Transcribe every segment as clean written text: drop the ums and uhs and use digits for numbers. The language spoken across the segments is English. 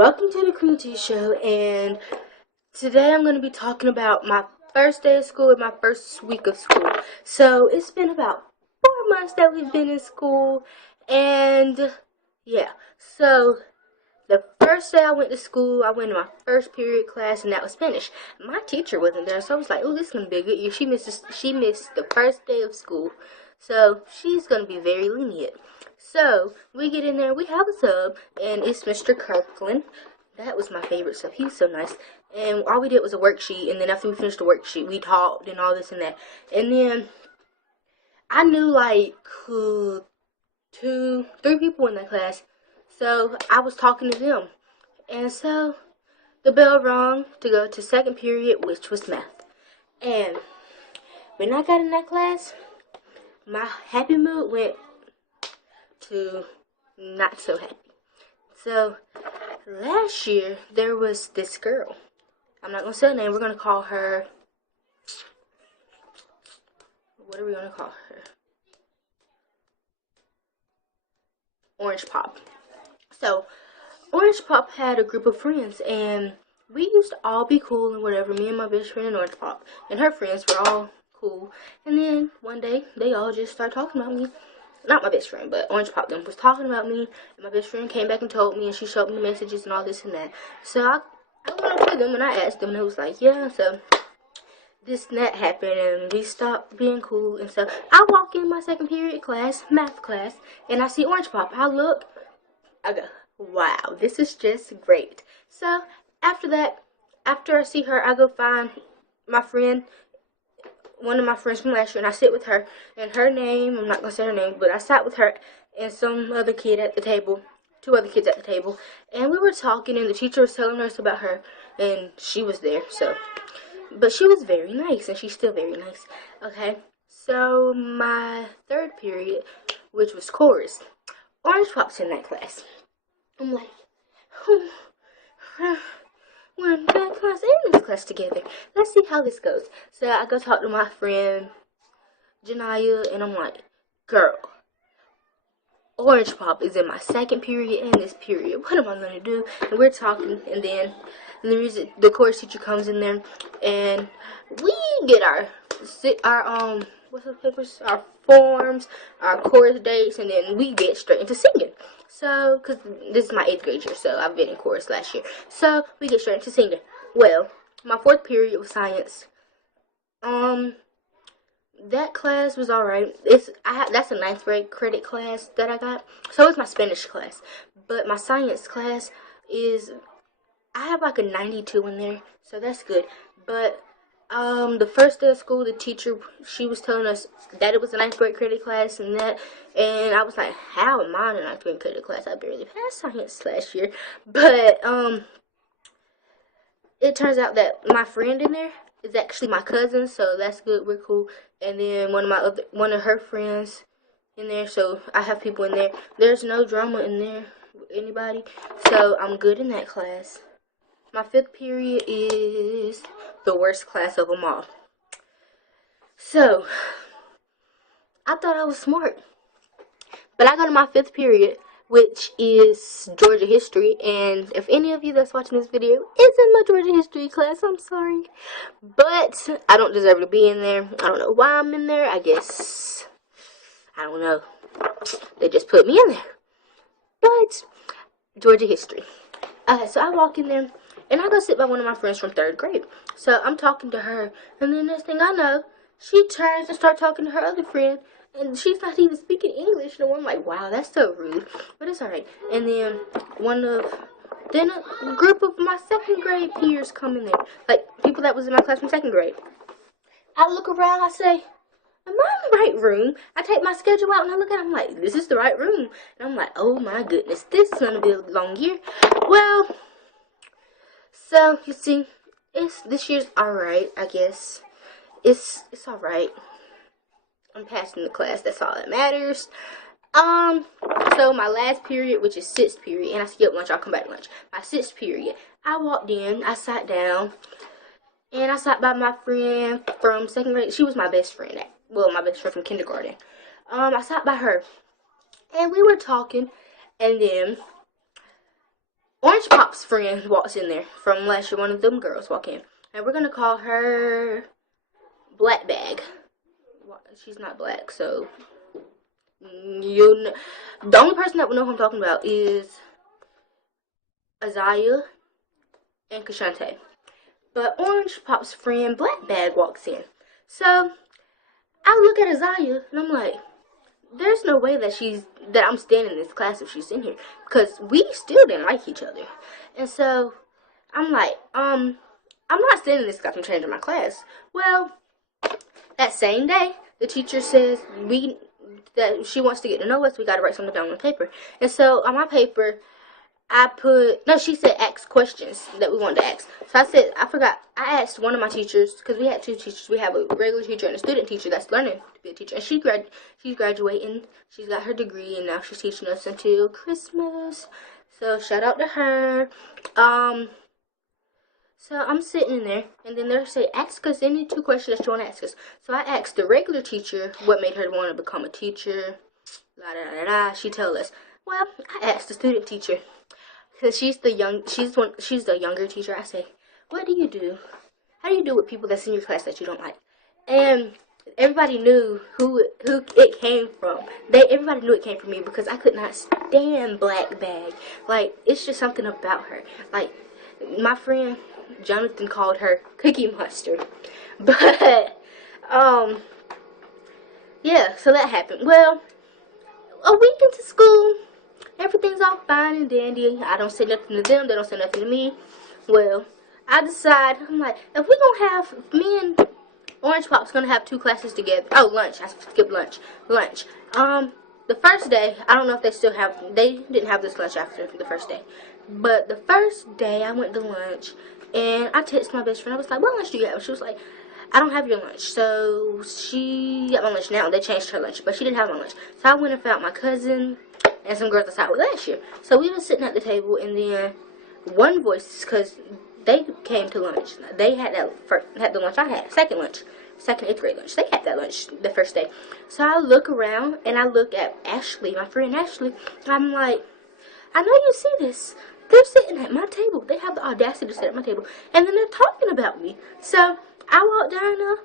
Welcome to the Qween.T show, and today I'm going to be talking about my first day of school and my first week of school. So it's been about 4 months that we've been in school, and yeah, so the first day I went to school, I went to my first period class, and that was Spanish. My teacher wasn't there, so I was like, oh, this is going to be a good year. She missed the first day of school, so she's going to be very lenient. So we get in there, we have a sub, and it's Mr. Kirkland. That was my favorite sub. He was so nice. And all we did was a worksheet, and then after we finished the worksheet, we talked and all this and that. And then I knew like 3 people in that class. So I was talking to them. And so the bell rang to go to second period, which was math. And when I got in that class, my happy mood went to not so happy. So last year there was this girl. I'm not going to say her name. We're going to call her, what are we going to call her? Orange Pop. So Orange Pop had a group of friends, and we used to all be cool and whatever. Me and my best friend and Orange Pop and her friends were all cool. And then one day they all just started talking about me. Not my best friend, but Orange Pop them was talking about me, and my best friend came back and told me, and she showed me the messages and all this and that. So I went up to them and I asked them, and they was like, yeah, so this and that happened, and we stopped being cool. And so I walk in my second period class, math class, and I see Orange Pop. I look, I go, wow, this is just great. So after that, after I see her, I go find my friend, one of my friends from last year, and I sit with her, and her name, I'm not going to say her name, but I sat with her and some other kid at the table, 2 other kids at the table, and we were talking, and the teacher was telling us about her, and she was there, so, but she was very nice, and she's still very nice. Okay, so my third period, which was chorus, Orange Pop's in that class. I'm like, we're in that class and this class together. Let's see how this goes. So I go talk to my friend Janaya, and I'm like, girl, Orange Pop is in my second period and this period. What am I gonna do? And we're talking, and then the chorus teacher comes in there, and we get our what's the papers? Our forms, our chorus dates, and then we get straight into singing. So, because this is my 8th grade year, so I've been in chorus last year. So, we get straight into singing. Well, my 4th period was science. That class was alright. That's a 9th grade credit class that I got. So it's my Spanish class. But my science class I have like a 92 in there, so that's good. But the first day of school, the teacher, she was telling us that it was a 9th grade credit class and that, and I was like, how am I in a 9th grade credit class? I barely passed science last year. But it turns out that my friend in there is actually my cousin, so that's good. We're cool. And then one of her friends in there, so I have people in there. There's no drama in there with anybody, so I'm good in that class. My 5th period is the worst class of them all. So, I thought I was smart. But I go to my 5th period, which is Georgia history. And if any of you that's watching this video is in my Georgia history class, I'm sorry. But I don't deserve to be in there. I don't know why I'm in there. I guess, I don't know. They just put me in there. But, Georgia history. So I walk in there, and I go sit by one of my friends from 3rd grade. So I'm talking to her, and then next thing I know, she turns and starts talking to her other friend, and she's not even speaking English. No, I'm like, wow, that's so rude. But it's alright. And then a group of my 2nd grade peers come in there, like people that was in my class from 2nd grade. I look around, I say, am I in the right room? I take my schedule out and I look at it, I'm like, this is the right room. And I'm like, oh my goodness, this is gonna be a long year. Well, so you see, this year's alright, I guess. It's alright. I'm passing the class, that's all that matters. So my last period, which is 6th period, and I skipped lunch, I'll come back to lunch. My 6th period, I walked in, I sat down, and I sat by my friend from 2nd grade. She was my best friend, my best friend from kindergarten. I sat by her, and we were talking, and then Orange Pop's friend walks in there from last year. One of them girls walk in, and we're gonna call her Black Bag. She's not black, so the only person that will know who I'm talking about is Isaiah and Qween.T. But Orange Pop's friend Black Bag walks in. So I look at Isaiah and I'm like, there's no way that I'm standing in this class if she's in here, because we still didn't like each other. And so I'm like, I'm not standing in this class. I'm changing my class. Well, that same day, the teacher says that she wants to get to know us. We got to write something down on paper. And so on my paper, she said ask questions that we wanted to ask. So I asked one of my teachers, because we had two teachers. We have a regular teacher and a student teacher that's learning to be a teacher. And she's graduating. She's got her degree, and now she's teaching us until Christmas. So shout out to her. So I'm sitting in there, and then they say, ask us any 2 questions that you want to ask us. So I asked the regular teacher what made her want to become a teacher. La da da da. She tell us. Well, I asked the student teacher, because she's the younger teacher. I say, what do you do? How do you do with people that's in your class that you don't like? And everybody knew who it came from. Everybody knew it came from me, because I could not stand Black Bag. Like, it's just something about her. Like, my friend Jonathan called her Cookie Monster. But yeah, so that happened. Well, a week into school, everything's all fine and dandy. I don't say nothing to them. They don't say nothing to me. Well, I decide, I'm like, if we're going to have, me and Orange Pop's going to have 2 classes together. Oh, lunch. I skipped lunch. Lunch. The first day, I don't know if they didn't have this lunch after the first day. But the first day, I went to lunch, and I texted my best friend. I was like, what lunch do you have? She was like, I don't have your lunch. So she got my lunch now. They changed her lunch, but she didn't have my lunch. So I went and found my cousin and some girls I was with last year. So we were sitting at the table, and then one voice, because they came to lunch. They had the lunch I had, second 8th grade lunch. They had that lunch the first day. So I look around, and I look at Ashley, my friend Ashley. I'm like, I know you see this. They're sitting at my table. They have the audacity to sit at my table, and then they're talking about me. So I walked down there.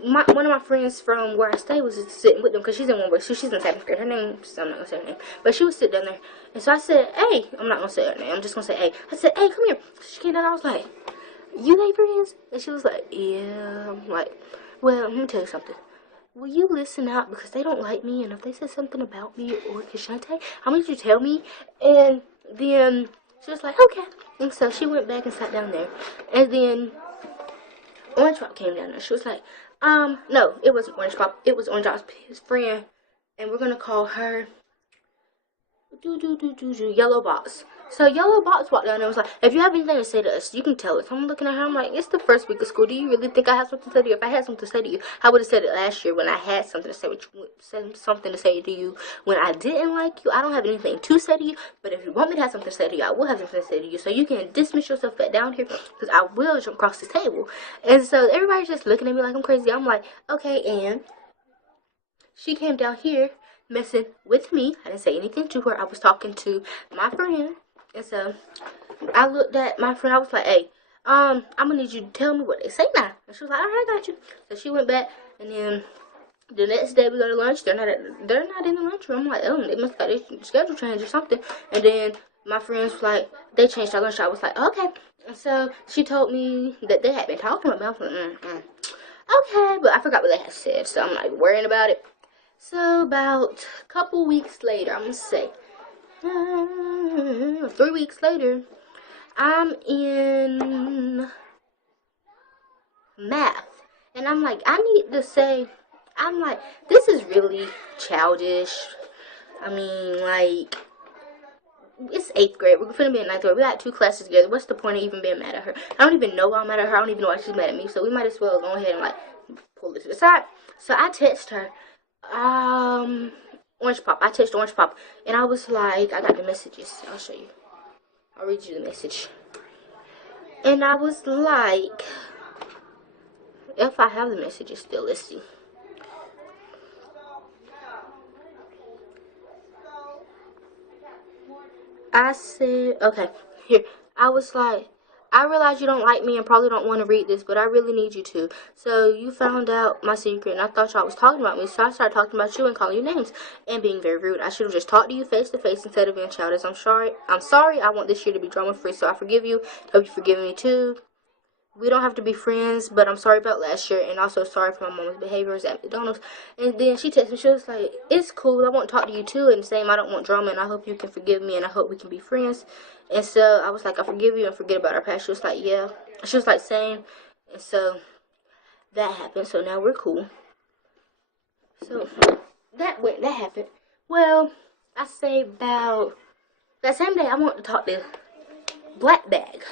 One of my friends from where I stay was just sitting with them, because she's in one grade. So she's in 7th grade. Her name, I'm not going to say her name. But she was sitting down there. And so I said, hey. I'm not going to say her name. I'm just going to say, hey. I said, hey, come here. So she came down. I was like, you they friends? And she was like, yeah. I'm like, well, let me tell you something. Will you listen out, because they don't like me, and if they say something about me or Qween.T, how many did you tell me? And then she was like, okay. And so she went back and sat down there. And then Orange Pop came down there. She was like, no, it wasn't Orange Pop. It was Orange Pop's his friend. And we're going to call her Yellow Box. So Yellow Box walked down and was like, if you have anything to say to us, you can tell us. I'm looking at her, I'm like, it's the first week of school. Do you really think I have something to say to you? If I had something to say to you, I would have said it last year when I had something to say to you when I didn't like you. I don't have anything to say to you, but if you want me to have something to say to you, I will have something to say to you. So you can dismiss yourself back down here, because I will jump across this table. And so everybody's just looking at me like I'm crazy. I'm like, okay, and she came down here messing with me. I didn't say anything to her. I was talking to my friend. And so I looked at my friend. I was like, hey, I'm going to need you to tell me what they say now. And she was like, all right, I got you. So she went back. And then the next day we go to lunch. They're not in the lunchroom. I'm like, oh, they must have got their schedule changed or something. And then my friends was like, they changed our lunch. I was like, okay. And so she told me that they had been talking about me. I was like, okay. But I forgot what they had said. So I'm like worrying about it. So about a couple weeks later, I'm going to say, 3 weeks later, I'm in math. And I'm like, this is really childish. I mean, like, it's 8th grade. We're finna be in 9th grade. We got 2 classes together. What's the point of even being mad at her? I don't even know why I'm mad at her. I don't even know why she's mad at me. So we might as well go ahead and, like, pull it to the side. So I text her. Orange Pop. I texted Orange Pop, and I was like, I got the messages. I'll show you. I'll read you the message. And I was like, if I have the messages still, let's see. I said, okay, here. I was like, I realize you don't like me and probably don't want to read this, but I really need you to. So you found out my secret, and I thought y'all was talking about me, so I started talking about you and calling you names and being very rude. I should have just talked to you face to face instead of being childish. I'm sorry. I'm sorry. I want this year to be drama free, so I forgive you. Hope you forgive me too. We don't have to be friends, but I'm sorry about last year, and also sorry for my mom's behaviors at McDonald's. And then she texted me, she was like, it's cool, I want to talk to you too, and same, I don't want drama, and I hope you can forgive me, and I hope we can be friends. And so I was like, I forgive you and forget about our past. She was like, yeah. She was like, same. And so that happened, so now we're cool. So that happened. Well, I say about that same day I wanted to talk to Black Bag,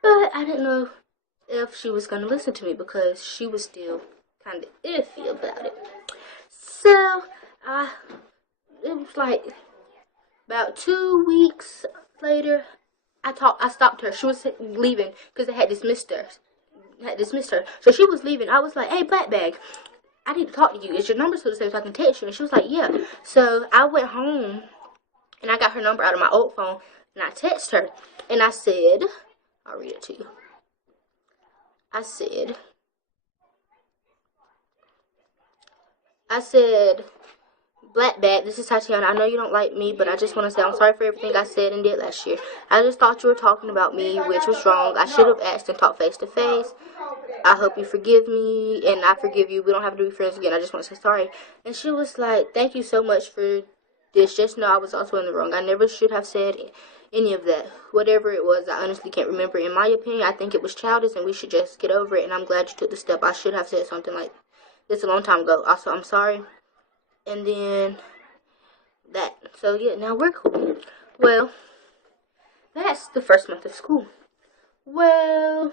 but I didn't know if she was going to listen to me because she was still kind of iffy about it. So, it was like about 2 weeks later, I stopped her. She was leaving because they had dismissed her. So she was leaving. I was like, hey, Black Bag, I need to talk to you. Is your number still the same so I can text you? And she was like, yeah. So I went home and I got her number out of my old phone and I texted her and I said, I'll read it to you. I said, Black Bat, this is Tatiana. I know you don't like me, but I just want to say I'm sorry for everything I said and did last year. I just thought you were talking about me, which was wrong. I should have asked and talked face to face. I hope you forgive me, and I forgive you. We don't have to be friends again. I just want to say sorry. And she was like, thank you so much for this. Just know I was also in the wrong. I never should have said any of that. Whatever it was, I honestly can't remember. In my opinion, I think it was childish, and we should just get over it, and I'm glad you took the step. I should have said something like this a long time ago. Also, I'm sorry. And then that. So, yeah, now we're cool. Well, that's the first month of school. Well,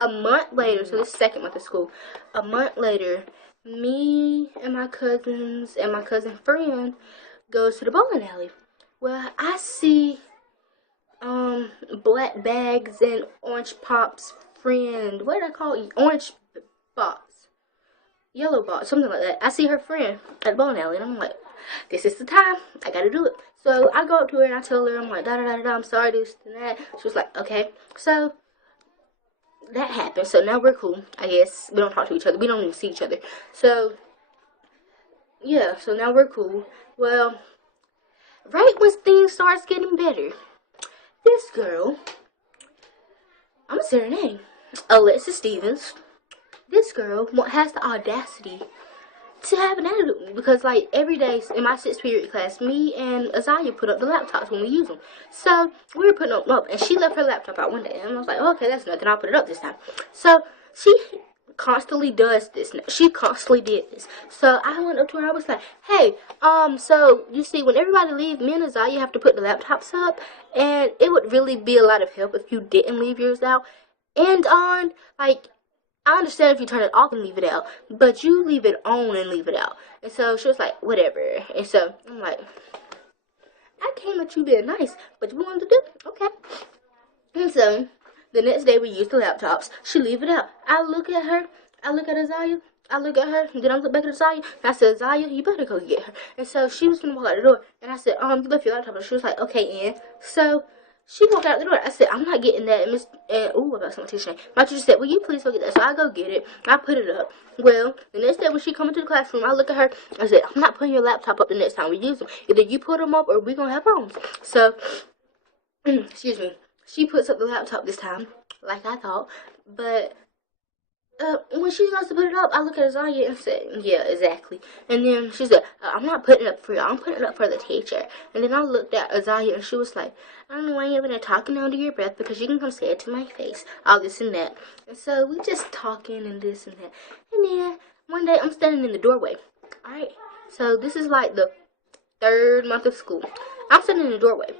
a month later, so this second month of school, a month later, me and my cousins and my cousin friend goes to the bowling alley. Well, I see Black Bags and Orange Pop's friend. What did I call it? Orange Box. Yellow Box, something like that. I see her friend at the bowling alley, and I'm like, this is the time. I gotta do it. So I go up to her and I tell her, I'm like, da da da da, I'm sorry, this and that. She was like, okay. So that happened. So now we're cool, I guess. We don't talk to each other. We don't even see each other. So, yeah, so now we're cool. Well, right when things starts getting better, this girl, I'm gonna say her name, Alexis Stevens, this girl has the audacity to have an attitude with me because, like, every day in my 6th period class, me and Azalea put up the laptops when we use them. So we were putting them up, and she left her laptop out one day, and I was like, oh, okay, that's nothing. I'll put it up this time. So she constantly does this. She constantly did this. So I went up to her. I was like, hey, so you see, when everybody leaves, me and Azalea have to put the laptops up, and it would really be a lot of help if you didn't leave yours out and on, like. I understand if you turn it off and leave it out, but you leave it on and leave it out. And so she was like, whatever. And so I'm like, I came at you being nice, but you wanted to do it? Okay. And so the next day we used the laptops. She leave it out. I look at her. I look at Azalea. I look at her, and then I look back at Azalea, and I said, Azalea, you better go get her. And so she was going to walk out the door, and I said, you left your laptop. And she was like, okay, Ann. So she walked out the door. I said, I'm not getting that. And ooh, about some teacher name. My teacher said, will you please go get that? So I go get it. I put it up. Well, the next day when she come into the classroom, I look at her. I said, I'm not putting your laptop up the next time we use them. Either you put them up or we're going to have problems. So, excuse me. She puts up the laptop this time, like I thought. But when she goes to put it up, I look at Azalea and said, yeah, exactly. And then she said, I'm not putting it up for you. I'm putting it up for the teacher. And then I looked at Azalea and she was like, I don't know why you're even talking under your breath because you can come say it to my face. All this and that. And so we just talking and this and that. And then one day I'm standing in the doorway. Alright. So this is like the 3rd month of school. I'm standing in the doorway.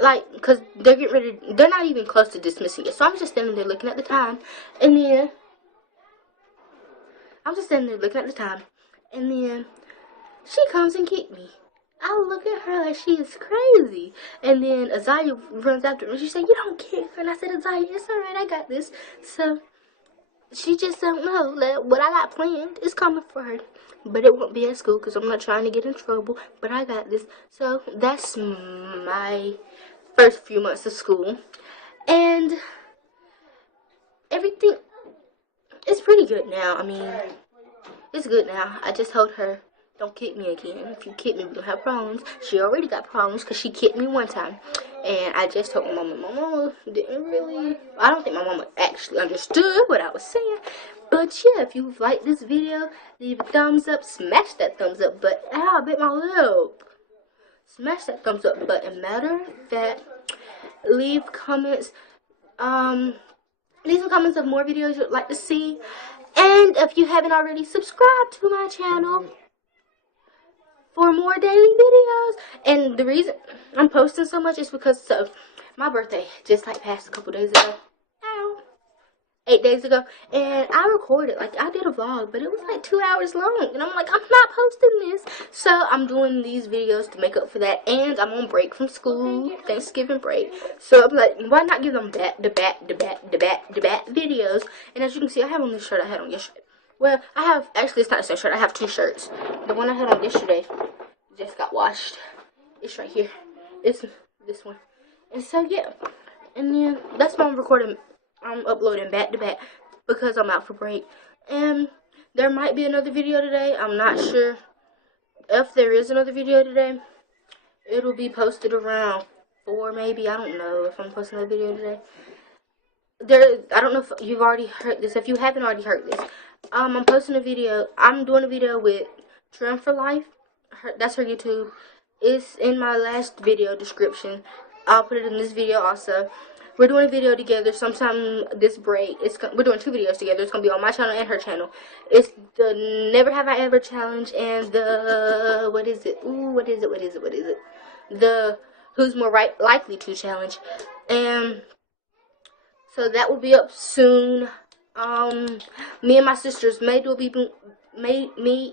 Like, because they're getting ready, they're not even close to dismissing it. So I'm just standing there looking at the time. And then I'm just standing there looking at the time, and then she comes and kicks me. I look at her like she is crazy. And then Azalea runs after me. She said, you don't kick her. And I said, Azalea, it's alright, I got this. So she just don't know that what I got planned is coming for her. But it won't be at school because I'm not trying to get in trouble. But I got this. So that's my first few months of school. And everything is pretty good now. I mean, it's good now. I just told her, don't kick me again. If you kick me, we're going to have problems. She already got problems because she kicked me one time. And I just told my mama. My mama didn't really, I don't think my mama actually understood what I was saying. But yeah, if you like this video, leave a thumbs up. Smash that thumbs up button. Ow, I bit my lip. Smash that thumbs up button. Matter of fact, leave comments. Leave some comments of more videos you'd like to see. And if you haven't already, subscribe to my channel for more daily videos. And the reason I'm posting so much is because my birthday just like passed a couple days ago. 8 days ago, and I recorded, like, I did a vlog, but it was like 2 hours long, and I'm like, I'm not posting this. So I'm doing these videos to make up for that, and I'm on break from school, Thanksgiving break. So I'm like, why not give them back videos? And as you can see, I have on this shirt I had on yesterday. Well, I have, actually it's not the same shirt, I have 2 shirts. The one I had on yesterday just got washed. It's right here. It's this one. And so yeah, and then that's why I'm uploading back to back because I'm out for break. And there might be another video today. I'm not sure if there is another video today. It'll be posted around 4 maybe. I don't know if I'm posting another video today. I don't know if you've already heard this. If you haven't already heard this, I'm posting a video. I'm doing a video with Trim for Life. That's her YouTube. It's in my last video description. I'll put it in this video also. We're doing a video together sometime this break. We're doing 2 videos together. It's going to be on my channel and her channel. It's the Never Have I Ever challenge and the, what is it? The Who's More Likely To challenge. And so that will be up soon. Me and my sisters me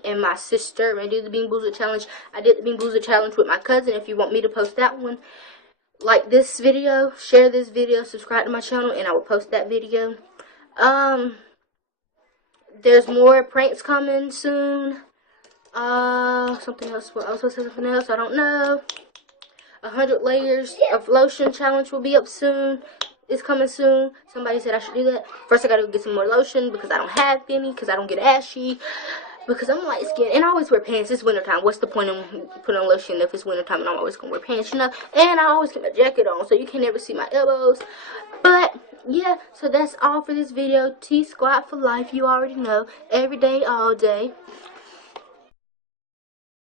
and my sister may do the Bean Boozled challenge. I did the Bean Boozled challenge with my cousin. If you want me to post that one, like this video, share this video, subscribe to my channel, and I will post that video. There's more pranks coming soon. Something else. I was supposed to say something else. I don't know. 100 layers of lotion challenge will be up soon. It's coming soon. Somebody said I should do that. First, I gotta go get some more lotion because I don't have any. Because I don't get ashy. Because I'm light skinned and I always wear pants. It's wintertime. What's the point of putting on lotion if it's wintertime and I'm always going to wear pants, you know? And I always keep my jacket on so you can never see my elbows. But, yeah, so that's all for this video. T Squad for life. You already know. Every day, all day.